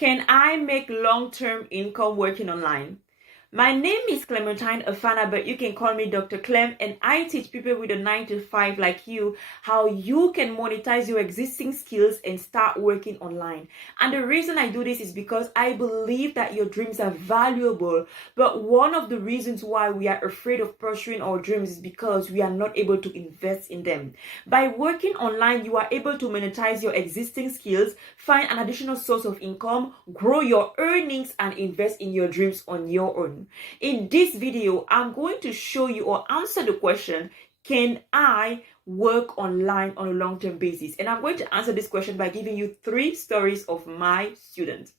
Can I make long-term income working online? My name is Clementine Afana, but you can call me Dr. Clem, and I teach people with a 9 to 5 like you how you can monetize your existing skills and start working online. And the reason I do this is because I believe that your dreams are valuable, but one of the reasons why we are afraid of pursuing our dreams is because we are not able to invest in them. By working online, you are able to monetize your existing skills, find an additional source of income, grow your earnings, and invest in your dreams on your own. In this video, I'm going to show you or answer the question, can I work online on a long-term basis? And I'm going to answer this question by giving you 3 stories of my students.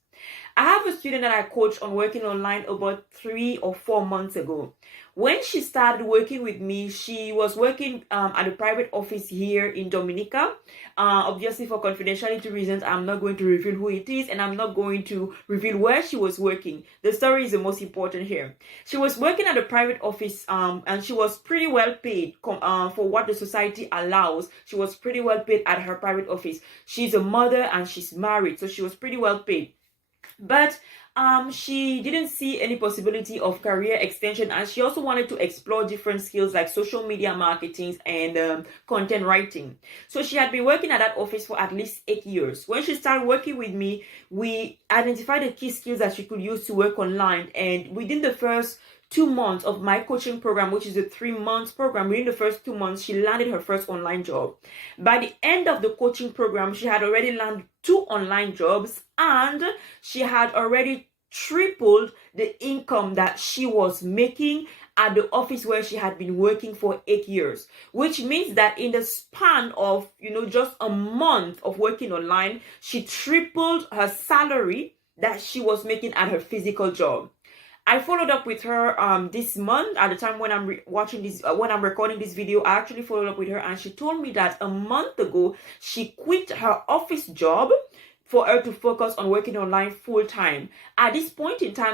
I have a student that I coached on working online about 3 or 4 months ago. When she started working with me, she was working at a private office here in Dominica. Obviously, for confidentiality reasons, I'm not going to reveal who it is, and I'm not going to reveal where she was working. The story is the most important here. She was working at a private office, and she was pretty well paid for what the society allows. She was pretty well paid at her private office. She's a mother and she's married, so she was pretty well paid. But she didn't see any possibility of career extension, and she also wanted to explore different skills like social media marketing and content writing. So she had been working at that office for at least 8 years. When she started working with me, we identified the key skills that she could use to work online, and within the first 2 months of my coaching program, which is a 3-month program, within the first 2 months, she landed her first online job. By the end of the coaching program, she had already landed 2 online jobs, and she had already tripled the income that she was making at the office where she had been working for 8 years, which means that in the span of, just a month of working online, she tripled her salary that she was making at her physical job. I followed up with her this month. At the time when I'm when I'm recording this video, I actually followed up with her, and she told me that a month ago she quit her office job for her to focus on working online full time. At this point in time,